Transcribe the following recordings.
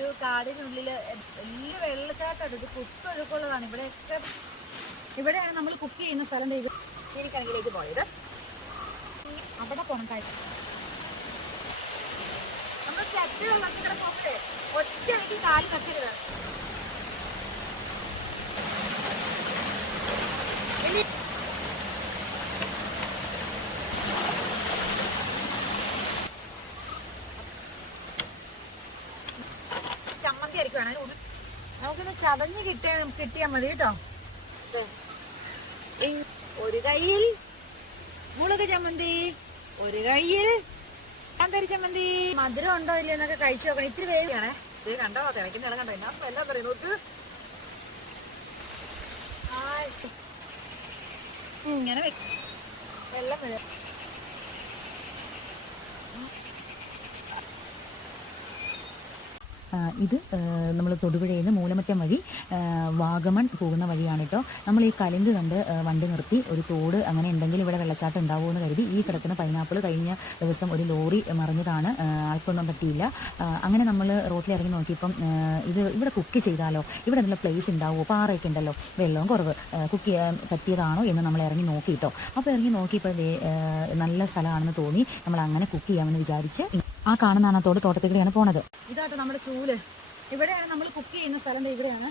ഒരു കാടിനുള്ളില് വലിയ വെള്ളച്ചാട്ടം. ഇത് കുത്തൊഴുക്കുള്ളതാണ്. ഇവിടെയാണ് നമ്മൾ കുക്ക് ചെയ്യുന്ന സ്ഥലം. ചീനിക്കണക്കിലേക്ക് പോയത്. അവിടെ പോണം കാഴ്ച. നമ്മൾ ചട്ടി വെള്ളത്തിൻ്റെ പോകട്ടെ, ഒറ്റയ്ക്ക് കാല് കത്തരുത്. ചമ്മന്തി അരിക്കുവാണ്. നമുക്കൊന്ന് ചതഞ്ഞ് കിട്ടിയാൽ മതി കേട്ടോ. ഒരു കയ്യിൽ മുളക് ചമ്മന്തി, ഒരു കയ്യിൽ കാന്താരി ചമ്മന്തി. മധുരം ഉണ്ടോ ഇല്ല എന്നൊക്കെ കഴിച്ചു നോക്കണം. ഇത്തിരി വേവിയാണേ. ഇത് കണ്ടോ, തിളയ്ക്കുന്ന ഇളം കണ്ടോ. എന്നാ എല്ലാം പറയുന്നു. ഇങ്ങനെ വെള്ളം വരും. ഇത് നമ്മൾ തൊടുപുഴയിൽ നിന്ന് മൂലമറ്റം വഴി വാഗമൺ പോകുന്ന വഴിയാണ് കേട്ടോ. നമ്മൾ ഈ കലിങ്ക് കണ്ട് വണ്ടി നിർത്തി ഒരു തോട് അങ്ങനെ എന്തെങ്കിലും ഇവിടെ വെള്ളച്ചാട്ടം ഉണ്ടാവുമെന്ന് കരുതി ഈ കിടക്കുന്ന പൈനാപ്പിൾ കഴിഞ്ഞ ദിവസം ഒരു ലോറി മറിഞ്ഞതാണ്. ആൾക്കൊന്നും പറ്റിയില്ല. അങ്ങനെ നമ്മൾ റോട്ടിൽ ഇറങ്ങി നോക്കിയപ്പം ഇവിടെ കുക്ക് ചെയ്താലോ, ഇവിടെ നല്ല പ്ലേസ് ഉണ്ടാവുമോ, പാറയൊക്കെ ഉണ്ടല്ലോ, വെള്ളവും കുറവ്, കുക്ക് ചെയ്യാൻ പറ്റിയതാണോ എന്ന് നമ്മൾ ഇറങ്ങി നോക്കിയിട്ടോ. അപ്പോൾ ഇറങ്ങി നോക്കിയപ്പോൾ നല്ല സ്ഥലമാണെന്ന് തോന്നി. നമ്മൾ അങ്ങനെ കുക്ക് ചെയ്യാമെന്ന് വിചാരിച്ച് ആ കാണുന്ന തോട്ടത്തിലൂടെയാണ് പോണത്. ഇതാട്ടോ നമ്മുടെ ചൂല്. ഇവിടെയാണ് നമ്മൾ കുക്ക് ചെയ്യുന്ന സ്ഥലം. ഇവിടെയാണ്.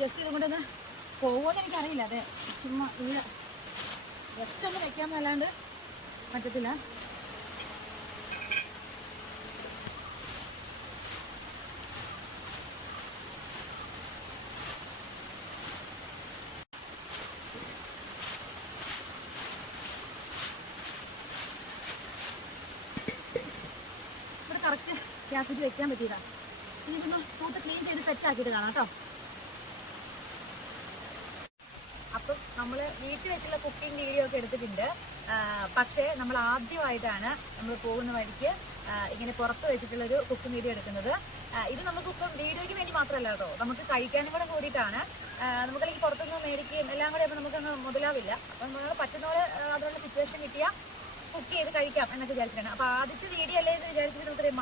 ജസ്റ്റ് ഇതും കൊണ്ടൊന്ന് പോകുമെന്ന് എനിക്കറിയില്ല. അതെ, ചുമ്മാ ഇല്ല, ജസ്റ്റ് ഒന്ന് വെക്കാമെന്നല്ലാണ്ട് പറ്റത്തില്ല. കറക്റ്റ് ഗ്യാസിൽ വെക്കാൻ പറ്റിയതാണ്. എനിക്കൊന്ന് തൂത്ത് ക്ലീൻ ചെയ്ത് സെറ്റ് ആക്കിയിട്ട് കാണാം കേട്ടോ. അപ്പം നമ്മൾ വീട്ടിൽ വെച്ചുള്ള കുക്കിംഗ് വീഡിയോ ഒക്കെ എടുത്തിട്ടുണ്ട്. പക്ഷേ നമ്മൾ ആദ്യമായിട്ടാണ് നമ്മൾ പോകുന്ന വഴിക്ക് ഇങ്ങനെ പുറത്ത് വെച്ചിട്ടുള്ളൊരു കുക്കിംഗ് വീഡിയോ എടുക്കുന്നത്. ഇത് നമുക്കിപ്പം വീഡിയോയ്ക്ക് വേണ്ടി മാത്രമല്ല കേട്ടോ, നമുക്ക് കഴിക്കാനും കൂടെ കൂടിയിട്ടാണ്. നമുക്കല്ലെങ്കിൽ പുറത്തുനിന്ന് മേടിക്കുകയും എല്ലാം കൂടെ ആകുമ്പോൾ നമുക്കങ്ങ് മുതലാവില്ല. അപ്പം നമ്മൾ പറ്റുന്ന പോലെ അതിനുള്ള സിറ്റുവേഷൻ കിട്ടിയാൽ കുക്ക് ചെയ്ത് കഴിക്കാം എന്നൊക്കെ വിചാരിച്ചിട്ടാണ്. അപ്പോൾ ആദ്യത്തെ വീഡിയോ അല്ലേ എന്ന് വിചാരിച്ചിട്ട് നമുക്കറിയാം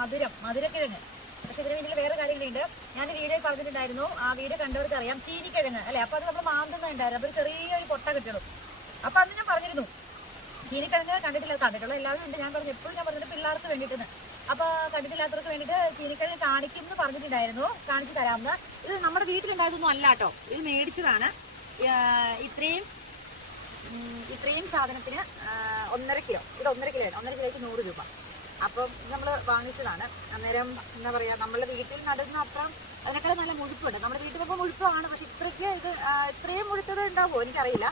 മധുരക്കിഴങ്ങ്. പക്ഷെ ഇതിന് വേണ്ടിയിൽ വേറെ കാര്യങ്ങളുണ്ട്. ഞാൻ വീഡിയോ പറഞ്ഞിട്ടുണ്ടായിരുന്നു, ആ വീഡിയോ കണ്ടവർക്ക് അറിയാം, ചീനിക്കിഴങ്ങ് അല്ലേ. അപ്പോൾ അത് നമ്മൾ മാന്തുന്നുണ്ടായിരുന്നു. അപ്പോൾ ചെറിയൊരു പൊട്ട കിട്ടുള്ളൂ. അപ്പോൾ അന്ന് ഞാൻ പറഞ്ഞിരുന്നു ചീനിക്കിഴങ്ങ് കണ്ടിട്ടുള്ള എല്ലാവരും ഉണ്ട്. ഞാൻ പറഞ്ഞു, എപ്പോഴും ഞാൻ പറഞ്ഞിട്ട് പിള്ളേർക്ക് വേണ്ടിയിട്ടാണ്. അപ്പോൾ കണ്ടിട്ടില്ലാത്തവർക്ക് വേണ്ടിയിട്ട് ചീനിക്കിഴങ്ങ് കാണിക്കുമെന്ന് പറഞ്ഞിട്ടുണ്ടായിരുന്നു, കാണിച്ചു തരാമെന്ന്. ഇത് നമ്മുടെ വീട്ടിലുണ്ടായതൊന്നും അല്ല കേട്ടോ, ഇത് മേടിച്ചതാണ്. ഇത്രയും സാധനത്തിന് 1.5 കിലോ. ഇത് 1.5 കിലോയാണ്. 1.5 കിലോയ്ക്ക് 100 രൂപ. അപ്പം നമ്മൾ വാങ്ങിച്ചതാണ്. അന്നേരം എന്താ പറയുക, നമ്മളെ വീട്ടിൽ നടുന്ന അത്ര അതിനേക്കാളും നല്ല മുഴുപ്പുണ്ട്. നമ്മുടെ വീട്ടിൽ നോക്കുമ്പോൾ മുഴുപ്പമാണ്. പക്ഷെ ഇത്രയും മുഴുത്തത് ഉണ്ടാവുമോ എനിക്കറിയില്ല.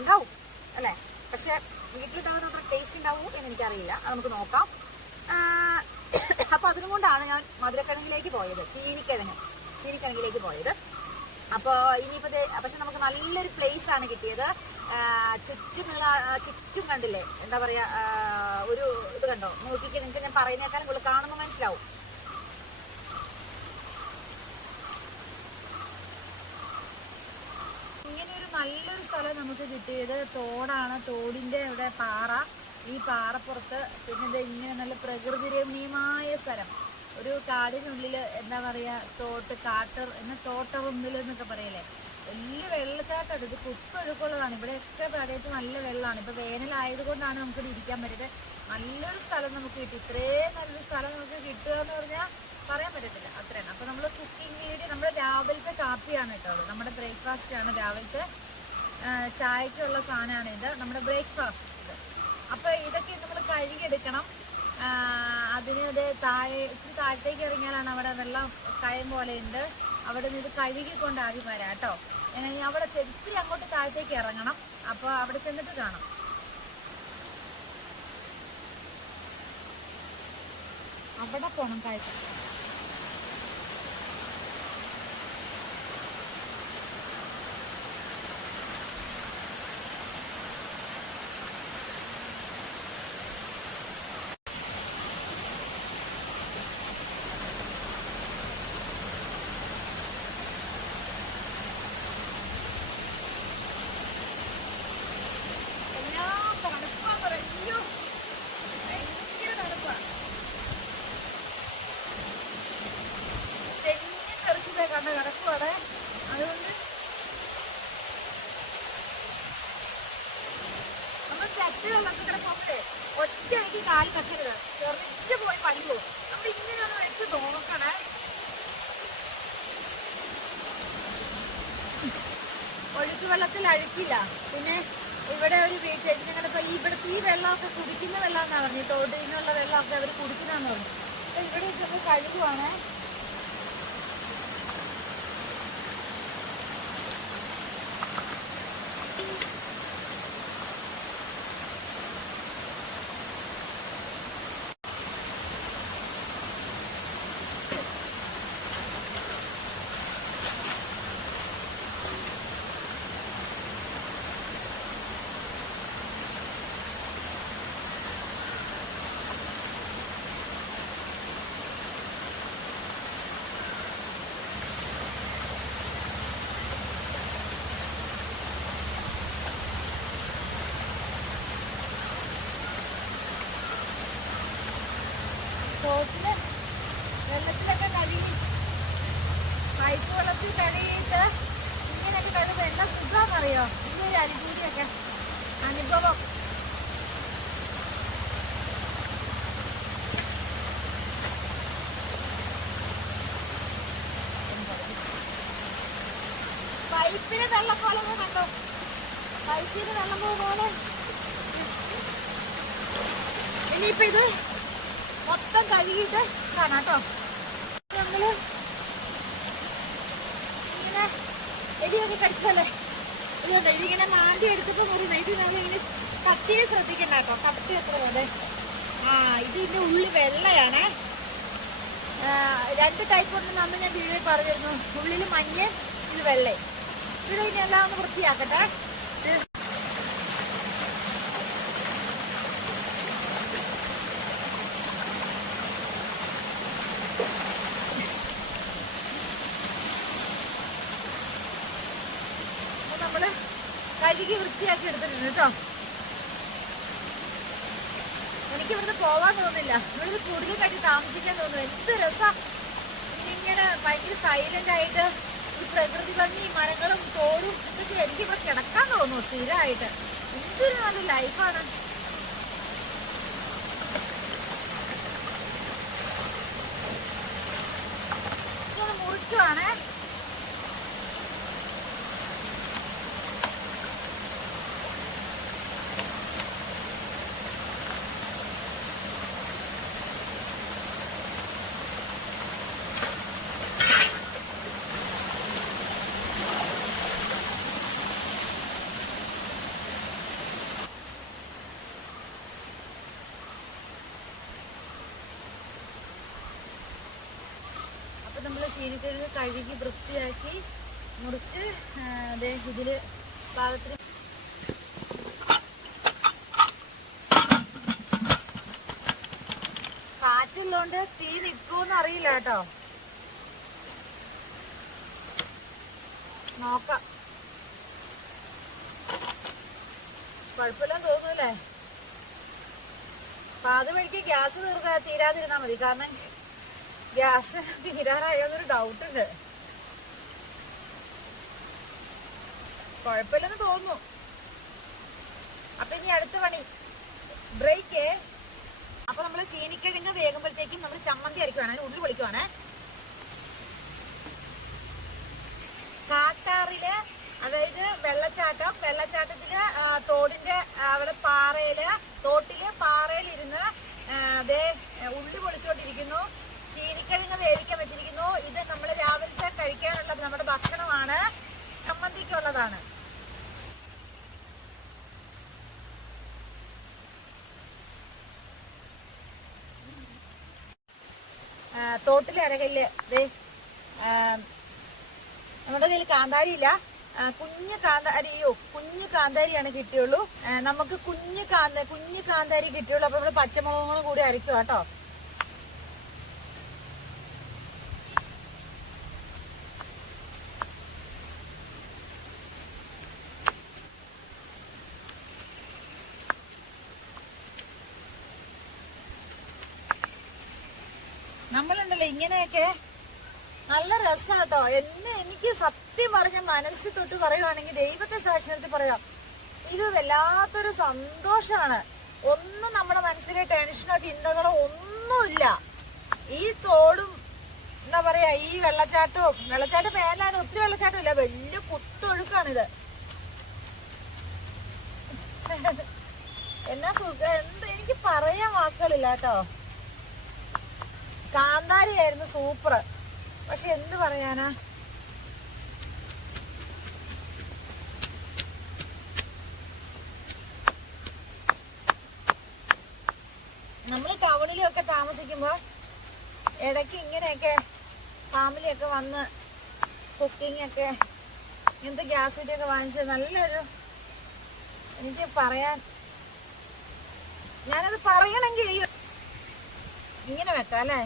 ഉണ്ടാവും അല്ലേ, പക്ഷെ വീട്ടിലുണ്ടാകുന്ന അത്ര ടേസ്റ്റ് ഉണ്ടാവുമോ എന്ന് എനിക്കറിയില്ല. അത് നമുക്ക് നോക്കാം. അപ്പോൾ അതിനും കൊണ്ടാണ് ഞാൻ മധുരക്കിഴങ്ങിലേക്ക് പോയത്, ചീനിക്കിഴങ്ങിലേക്ക് പോയത്. അപ്പോൾ ഇനിയിപ്പോൾ പക്ഷെ നമുക്ക് നല്ലൊരു പ്ലേസ് ആണ് കിട്ടിയത്. ചുറ്റും കണ്ടില്ലേ, എന്താ പറയാ, ഒരു ഇത് കണ്ടോ, നോക്കിക്ക്. നിങ്ങൾക്ക് ഞാൻ പറയുന്നേക്കാളും കൂടുതൽ കാണുമ്പോൾ മനസ്സിലാവും. ഇങ്ങനെയൊരു നല്ലൊരു സ്ഥലം നമുക്ക് കിട്ടിയത് തോടാണ്. തോടിന്റെ ഇവിടെ പാറ, ഈ പാറപ്പുറത്ത് പിന്നെ ഇങ്ങനെ നല്ല പ്രകൃതി രമണീയമായ സ്ഥലം. ഒരു കാടിനുള്ളിൽ എന്താ പറയുക, തോട്ടറുമ്പിൽ എന്നൊക്കെ പറയല്ലേ, വലിയ വെള്ളച്ചാട്ടം. ഇത് കുത്തൊഴുക്കുള്ളതാണ്. ഇവിടെയൊക്കെ പ്രദേശത്ത് നല്ല വെള്ളമാണ്. ഇപ്പോൾ വേനലായതുകൊണ്ടാണ് നമുക്കിത് ഇരിക്കാൻ പറ്റിയത്. നല്ലൊരു സ്ഥലം നമുക്ക് കിട്ടി. ഇത്രയും നല്ലൊരു സ്ഥലം നമുക്ക് കിട്ടുക എന്ന് പറഞ്ഞാൽ പറയാൻ പറ്റത്തില്ല, അത്രയാണ്. അപ്പോൾ നമ്മൾ കുക്കിംഗ് വീഡിയോ, നമ്മുടെ രാവിലത്തെ കാപ്പിയാണ് കേട്ടോ, അത് നമ്മുടെ ബ്രേക്ക്ഫാസ്റ്റ് ആണ്. രാവിലത്തെ ചായക്കുള്ള സാധനമാണ് ഇത്, നമ്മുടെ ബ്രേക്ക്ഫാസ്റ്റ് ഇത്. അപ്പോൾ ഇതൊക്കെ നമ്മൾ കഴുകിയെടുക്കണം. അതിന് ഇച്ചിരി താഴത്തേക്ക് ഇറങ്ങിയാലാണ് അവിടെ വെള്ളം കയം പോലെ ഉണ്ട്. അവിടെ നിന്ന് ഇത് കഴുകിക്കൊണ്ട് ആദ്യം വരാം കേട്ടോ. അവിടെ ഇത്തിരി അങ്ങോട്ട് താഴത്തേക്ക് ഇറങ്ങണം. അപ്പോൾ അവിടെ ചെന്നിട്ട് കാണാം. അവിടെ പോണം കാഴ്ച. പൈപ്പ് വെള്ളത്തിൽ അഴുക്കില്ല. പിന്നെ ഇവിടെ ഒരു വീട്ടിൽ ഞങ്ങളുടെ ഇവിടുത്തെ ഈ വെള്ളമൊക്കെ കുടിക്കുന്ന വെള്ളം എന്നാ പറഞ്ഞു, തോട്ടിൽ നിന്നുള്ള വെള്ളമൊക്കെ അവർ കുടിക്കുന്നതെന്ന് പറഞ്ഞു. അപ്പൊ ഇവിടെ നമ്മൾ കഴുകുവാണ്. തോട്ടില് വെള്ളത്തിലൊക്കെ കഴുകി, പൈപ്പ് വെള്ളത്തിൽ കഴുകിയിട്ട് ഇങ്ങനെയൊക്കെ കഴുകുമ്പോൾ എന്നാ സുഖമാണെന്നറിയോ? ഈ ഒരു അനുഭൂതിയൊക്കെ അനുഭവം. പൈപ്പിലെ വെള്ളം പോലെ കണ്ടോ, പൈപ്പിന് വെള്ളം പോലെ. ഇനിയിപ്പോ ഇത് മൊത്തം കഴുകിയിട്ട് കാണാം കേട്ടോ. നമ്മള് ഇങ്ങനെ എലിയൊക്കെ കടിച്ചല്ലേ, ഇതുകൊണ്ട് ഇതിങ്ങനെ മാന്തി എടുത്തപ്പോ മുറിയുന്ന ഇത് നമ്മളിങ്ങനെ കത്തിയെ ശ്രദ്ധിക്കണ്ട കേട്ടോ. കത്തി എത്ര പോലെ ഇതിന്റെ ഉള്ളിൽ വെള്ളയാണ്. 2 ടൈപ്പ് ഉണ്ടെന്ന് അന്ന് ഞാൻ വീഡിയോയിൽ പറഞ്ഞിരുന്നു. ഉള്ളിൽ മഞ്ഞ, ഇത് വെള്ള. ഇവിടെ ഇനി എല്ലാം ഒന്ന് വൃത്തിയാക്കട്ടെ. നമ്മള് കഴുകി വൃത്തിയാക്കി എടുത്തിട്ടുണ്ട് കേട്ടോ. എനിക്ക് ഇവിടുന്ന് പോവാൻ തോന്നില്ല. ഇവിടെ കൂടുതൽ കഴിഞ്ഞ് താമസിക്കാൻ തോന്നുന്നു. എന്ത് രസം ഇങ്ങനെ ഭയങ്കര സൈലന്റ് ആയിട്ട് ഈ പ്രകൃതി ഭംഗി, മരങ്ങളും തോടും ഇതൊക്കെ. എനിക്ക് ഇവിടെ കിടക്കാൻ തോന്നുന്നു സ്ഥിരമായിട്ട്. എന്തൊരു നല്ല ലൈഫാണ്. മുറിക്കുവാണേ. നമ്മൾ ചീനിക്കിഴങ്ങ് കഴുകി വൃത്തിയാക്കി മുറിച്ച് അതേ ഇതില് പാകത്തിന് കാറ്റുള്ളോണ്ട് തീ നിൽക്കുമെന്ന് അറിയില്ല കേട്ടോ. നോക്കാം, കുഴപ്പമില്ലെന്ന് തോന്നൂല്ലേ. പാതി വഴിക്ക് ഗ്യാസ് തീരാതിരുന്നാ മതി. കാരണം ഗ്യാസ് തീരാറായോന്നൊരു ഡൗട്ടുണ്ട്. കുഴപ്പമില്ലെന്ന് തോന്നുന്നു. അപ്പൊ ഇനി അടുത്ത പണി ബ്രേക്ക്. അപ്പൊ നമ്മള് ചീനിക്കിഴങ്ങ് വേകുമ്പോഴത്തേക്കും നമ്മൾ ചമ്മന്തി അരക്കുവാണ്. അതിന് ഉള്ളി പൊളിക്കുവാണ്. കാട്ടാറില്, അതായത് വെള്ളച്ചാട്ടത്തില് തോടിന്റെ അവിടെ തോട്ടില് പാറയിലിരുന്ന് അതേ ഉള്ളി പൊളിച്ചോണ്ടിരിക്കുന്നു. ചീനിക്കിഴങ്ങ് വേവിക്കാൻ വെച്ചിരിക്കുന്നു. ഇത് നമ്മൾ രാവിലത്തെ കഴിക്കാനുള്ള നമ്മുടെ ഭക്ഷണമാണ്. ചമ്മന്തിക്കുള്ളതാണ്. തോട്ടിലെ അരകല്ല് നമ്മുടെ കയ്യിൽ കാന്താരി ഇല്ല. കുഞ്ഞു കാന്താരിയാണ് കിട്ടിയുള്ളൂ. നമുക്ക് കുഞ്ഞു കാന്താരി കിട്ടിയുള്ളൂ. അപ്പൊ നമ്മള് പച്ചമുളകും കൂടി അരയ്ക്കുക കേട്ടോ. നമ്മളുണ്ടല്ലോ ഇങ്ങനെയൊക്കെ നല്ല രസാട്ടോ. എനിക്ക് സത്യം പറഞ്ഞ മനസ്സിൽ തൊട്ട് പറയുവാണെങ്കിൽ, ദൈവത്തെ സാക്ഷി നിർത്തി പറയാം, ഇത് വല്ലാത്തൊരു സന്തോഷമാണ്. ഒന്നും നമ്മുടെ മനസ്സിലെ ടെൻഷനോ ചിന്തകളോ ഒന്നുമില്ല. ഈ തോടും എന്താ പറയാ, ഈ വെള്ളച്ചാട്ടം മേലാണ്. ഒത്തിരി വെള്ളച്ചാട്ടം ഇല്ല, വലിയ കുത്തൊഴുക്കാണിത്. എന്നാ സുഖം, എന്ത് എനിക്ക് പറയാൻ വാക്കുകളില്ല കേട്ടോ. കാന്താരിയായിരുന്നു സൂപ്പർ. പക്ഷെ എന്ത് പറയാനാ, നമ്മൾ ടൗണിലൊക്കെ താമസിക്കുമ്പോ ഇടയ്ക്ക് ഇങ്ങനെയൊക്കെ ഫാമിലിയൊക്കെ വന്ന് കുക്കിംഗ് ഒക്കെ ഇങ്ങനത്തെ ഗ്യാസ് കുറ്റിയൊക്കെ വാങ്ങിച്ച് നല്ലൊരു, എനിക്ക് പറയാൻ, ഞാനത് പറയണമെങ്കിൽ ഇങ്ങനെ വെക്കാം അല്ലേ.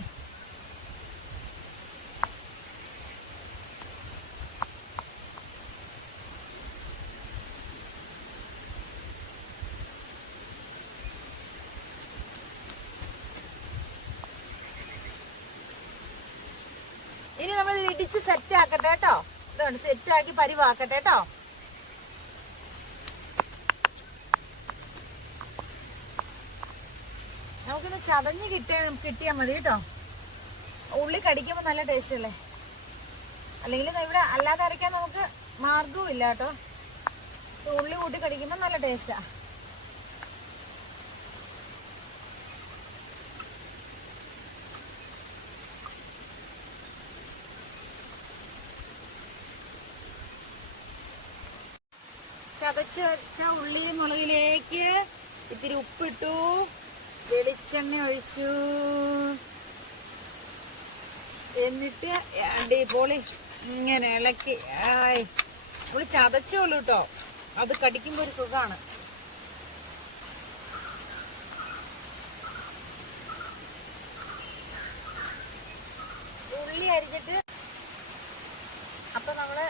ഇനി നമ്മൾ ഇടിച്ച് സെറ്റ് ആക്കട്ടെ കേട്ടോ. ഇതുകൊണ്ട് സെറ്റ് ആക്കി പരിവാക്കട്ടെ കേട്ടോ. നമുക്കിന്ന് ചതഞ്ഞ് കിട്ടിയാൽ മതി കേട്ടോ. ഉള്ളി കടിക്കുമ്പോൾ നല്ല ടേസ്റ്റ് അല്ലേ. അല്ലെങ്കിൽ ഇവിടെ അല്ലാതെ അരയ്ക്കാൻ നമുക്ക് മാർഗവും ഇല്ല കേട്ടോ. ഉള്ളി കൂട്ടി കടിക്കുമ്പോൾ നല്ല ടേസ്റ്റാ. ചതച്ച് വെച്ച ഉള്ളി മുളകിലേക്ക് ഇത്തിരി ഉപ്പിട്ടു, വെളിച്ചെണ്ണ ഒഴിച്ചു, എന്നിട്ട് അടിപൊളി ഇങ്ങനെ ഇളക്കി. ഉള്ളി ചതച്ചോളൂ കേട്ടോ, അത് കടിക്കുമ്പോ ഒരു സുഖാണ്. ഉള്ളി അരിഞ്ഞിട്ട് അപ്പൊ നമ്മള്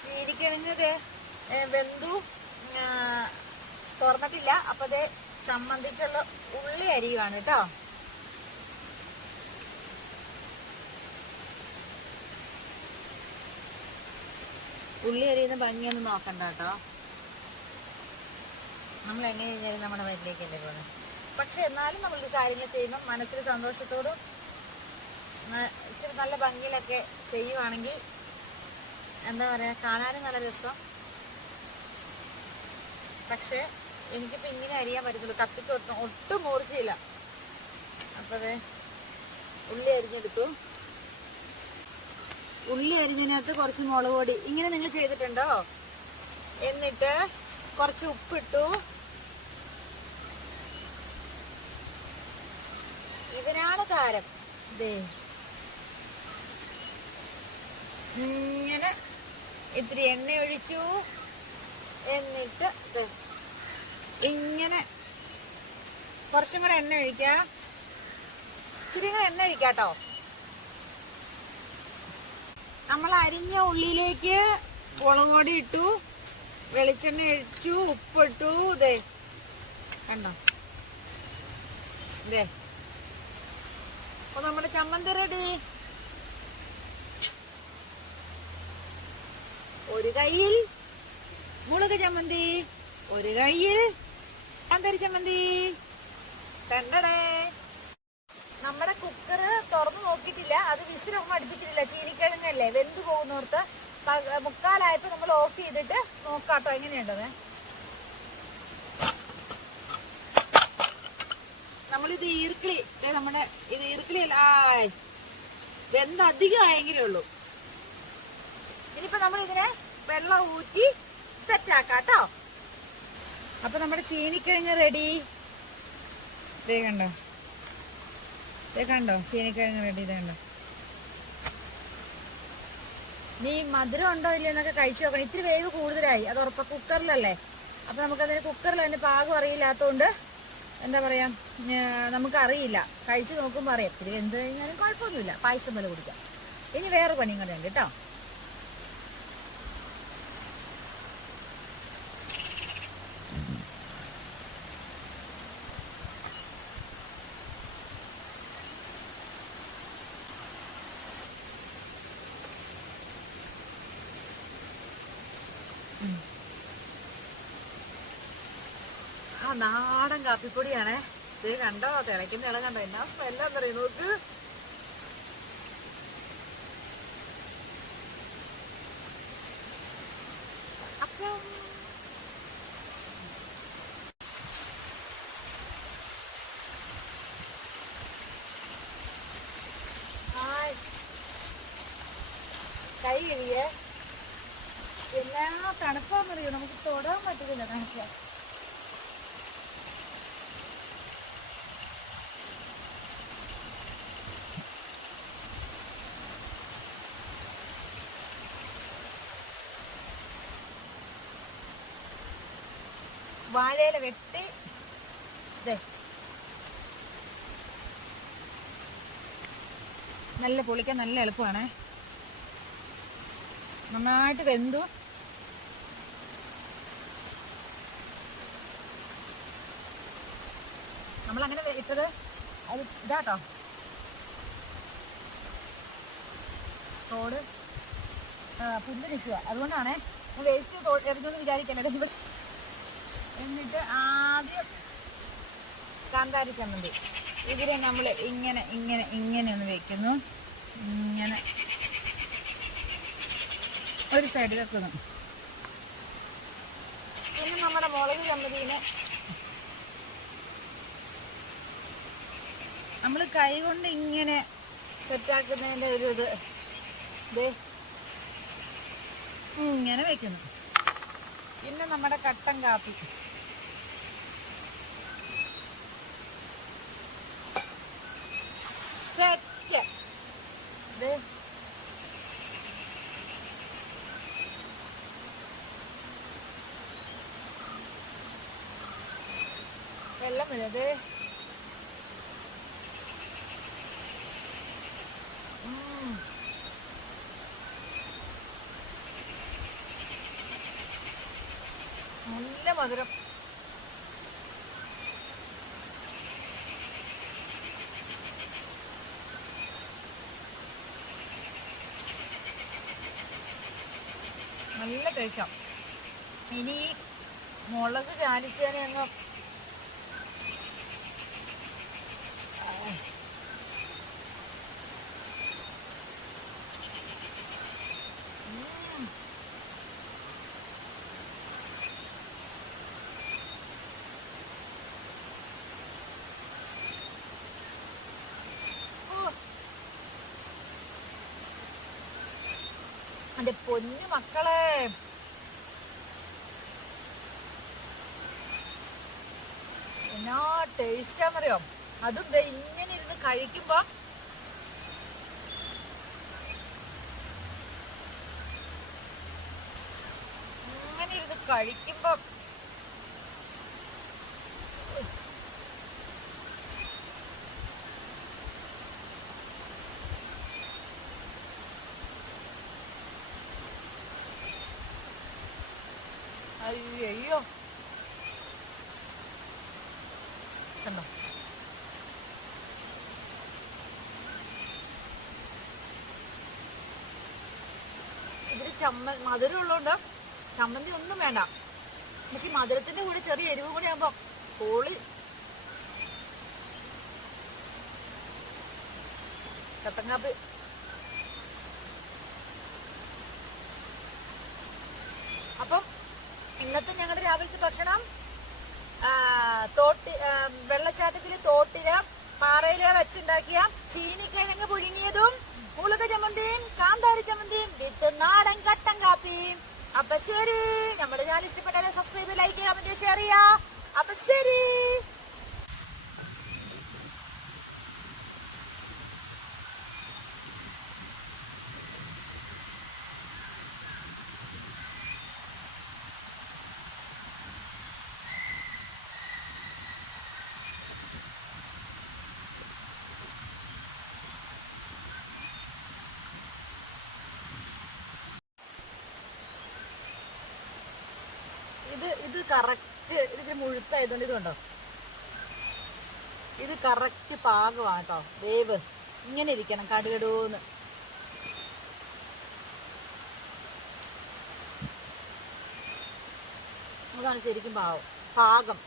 ചീരിക്കിഴങ്ങ് വെന്തു തുറന്നിട്ടില്ല. അപ്പൊ അത് ചമ്മന്തിക്കുള്ള ഉള്ളി അരിയുവാണ് കേട്ടോ. ഉള്ളി അരിയുന്ന ഭംഗിയൊന്നും നോക്കണ്ട കേട്ടോ. നമ്മൾ എങ്ങനെ കഴിഞ്ഞാലും നമ്മുടെ വയറ്റിലേക്കല്ലേ പോകുന്നത്. പക്ഷെ എന്നാലും നമ്മളൊരു കാര്യങ്ങൾ ചെയ്യുമ്പോൾ മനസ്സിൽ സന്തോഷത്തോടും ഇച്ചിരി നല്ല ഭംഗിയിലൊക്കെ ചെയ്യുവാണെങ്കിൽ എന്താ പറയാ, കാണാനും നല്ല രസം. പക്ഷെ എനിക്കിപ്പോ ഇങ്ങനെ അരിയാൻ പറ്റുള്ളൂ, കത്തിക്ക് ഒട്ടും മൂർച്ചയില്ല. അപ്പൊ അതെ ഉള്ളി അരിഞ്ഞെടുത്തു. ഉള്ളി അരിഞ്ഞതിനകത്ത് കുറച്ച് മുളക് പൊടി, ഇങ്ങനെ നിങ്ങൾ ചെയ്തിട്ടുണ്ടോ? എന്നിട്ട് കുറച്ച് ഉപ്പിട്ടു. ഇതിനാണ് താരം. ദേ ഇങ്ങനെ ഇത്തിരി എണ്ണ ഒഴിച്ചു. എന്നിട്ട് ഇങ്ങനെ കുറച്ചും കൂടെ എണ്ണ ഒഴിക്കാം. ഇച്ചിരി കൂടെ എണ്ണ ഒഴിക്കാട്ടോ. നമ്മൾ അരിഞ്ഞ ഉള്ളിയിലേക്ക് മുളക് പൊടി ഇട്ടു, വെളിച്ചെണ്ണ ഒഴിച്ചു, ഉപ്പിട്ടു. ദേ കണ്ടോ, ദേ അപ്പൊ നമ്മുടെ ചമ്മന്തി റെഡി. ഒരു കയ്യിൽ മുളക് ചമ്മന്തി, ഒരു കയ്യിൽ കാന്താരി ചമ്മന്തി. കണ്ടടേ, നമ്മുടെ കുക്കർ തുറന്നു നോക്കിയിട്ടില്ല, അത് വിസിലൊന്നും അടുപ്പിച്ചിട്ടില്ല. ചീനിക്കിഴങ്ങല്ലേ വെന്തു പോകുന്നോർത്ത് മുക്കാലായപ്പോ നമ്മൾ ഓഫ് ചെയ്തിട്ട് നോക്കാട്ടോ എങ്ങനെയുണ്ടത്. നമ്മളിത് ഈർക്കിളി, നമ്മുടെ ഇത് ഈർക്കിളി വെന്ത് അധികം ആയെങ്കിലേ ഉള്ളൂ. ഇനിയിപ്പോ നമ്മൾ ഇതിനെ വെള്ളം ഊറ്റി സെറ്റ് ആക്കാട്ടോ. അപ്പൊ നമ്മുടെ ചീനിക്കിഴങ്ങ് റെഡി. കണ്ടോ, കണ്ടോ ചീനിക്കിഴങ്ങ് റെഡി. ഇത് കണ്ടോ. നീ മധുരം ഉണ്ടോ ഇല്ല എന്നൊക്കെ കഴിച്ചു നോക്കണം. ഇത്തിരി വേവ് കൂടുതലായി, അത് ഉറപ്പ. കുക്കറിലല്ലേ, അപ്പൊ നമുക്കതിന് കുക്കറിൽ അതിന്റെ പാകം അറിയില്ലാത്തോണ്ട് എന്താ പറയാ, നമുക്കറിയില്ല. കഴിച്ചു നോക്കുമ്പോ അറിയാം. ഇത്തിരി വെന്ത് കഴിഞ്ഞാലും കുഴപ്പമൊന്നുമില്ല, പായസം പോലെ കുടിക്കാം. ഇനി വേറെ പണിയും കൂടെ ഉണ്ട് കേട്ടോ. ആ നാടൻ കാപ്പിപ്പൊടിയാണേ. ഇത് കണ്ടോ, തിളയ്ക്കുന്ന ഇളം കണ്ടോ, എന്നാ സ്മെല്ലാന്നറിയോ നോക്ക്. അപ്പം കൈ കഴിയേ. എല്ലാ തണുപ്പാന്നറിയോ, നമുക്ക് തൊടാൻ പറ്റുന്നില്ല തണുപ്പ്. വാഴയില വെട്ടി നല്ല പൊളിക്കാൻ നല്ല എളുപ്പമാണ്. നന്നായിട്ട് വെന്തു. നമ്മളങ്ങനെ ഇട്ടത് അത് ഇതാട്ടോ, തോട് പുല്ല് നിൽക്കുക, അതുകൊണ്ടാണേ വേസ്റ്റ് എറിഞ്ഞൊന്നും വിചാരിക്കല്ലേ. എന്നിട്ട് ആദ്യം കാന്താരി ചമ്മന്തി ഇതിനെ നമ്മൾ ഇങ്ങനെ ഇങ്ങനെ ഇങ്ങനെ ഒന്ന് വെക്കുന്നു. ഇങ്ങനെ ഒരു സൈഡ് വെക്കുന്നു. പിന്നെ നമ്മുടെ മുളക് ചമ്മന്തിനെ നമ്മൾ കൈ കൊണ്ട് ഇങ്ങനെ സെറ്റാക്കുന്നതിൻ്റെ ഒരു ഇത് ഇങ്ങനെ വെക്കുന്നു. പിന്നെ നമ്മുടെ കട്ടൻ കാപ്പി സെറ്റ്. വെള്ളം വരുന്നത് നല്ല മധുരം. നല്ല കഴിക്കാം. ഇനി മുളക് ചാലിക്കാനെ അങ്ങ് എന്റെ പൊന്നു മക്കളെ, എന്നാ ടേസ്റ്റാന്നറിയോ. അതും ഇങ്ങനെ ഇരുന്ന് കഴിക്കുമ്പോ ഇങ്ങനെ ഇരുന്ന് കഴിക്കുമ്പോ അയ്യോ കണ്ടോ. ഇതിൽ മധുരം ഉള്ളതുകൊണ്ട് ചമ്മന്തി ഒന്നും വേണ്ട. പക്ഷെ മധുരത്തിന്റെ കൂടെ ചെറിയ എരിവും കൂടി ആകുമ്പോ പൊളി. കട്ടൻ കാപ്പി അപ്പം ഇന്നത്തെ ഞങ്ങളുടെ രാവിലത്തെ ഭക്ഷണം വെള്ളച്ചാട്ടത്തില് തോട്ടില് പാറയില് വെച്ചുണ്ടാക്കിയ ചീനിക്കിഴങ്ങ് പുഴുങ്ങിയതും മുളക് ചമ്മന്തിയും കാന്താരി ചമ്മന്തിയും വിത്ത് നാടൻ കട്ടൻ കാപ്പിയും. അപ്പൊ ശരി, നമ്മുടെ ചാനൽ ഇഷ്ടപ്പെട്ടാലും സബ്സ്ക്രൈബ്, ലൈക്ക്, കമന്റ്, ഷെയർ ചെയ്യാ. അപ്പൊ ശരി. ഇത് കറക്റ്റ്, ഇതിന് മുഴുത്തായതുകൊണ്ട് ഇത് കണ്ടോ, ഇത് കറക്റ്റ് പാകമാണ് കേട്ടോ. വേവ് ഇങ്ങനെ ഇരിക്കണം, കടുകടൂന്ന്. അതാണ് ശരിക്കും പാകം.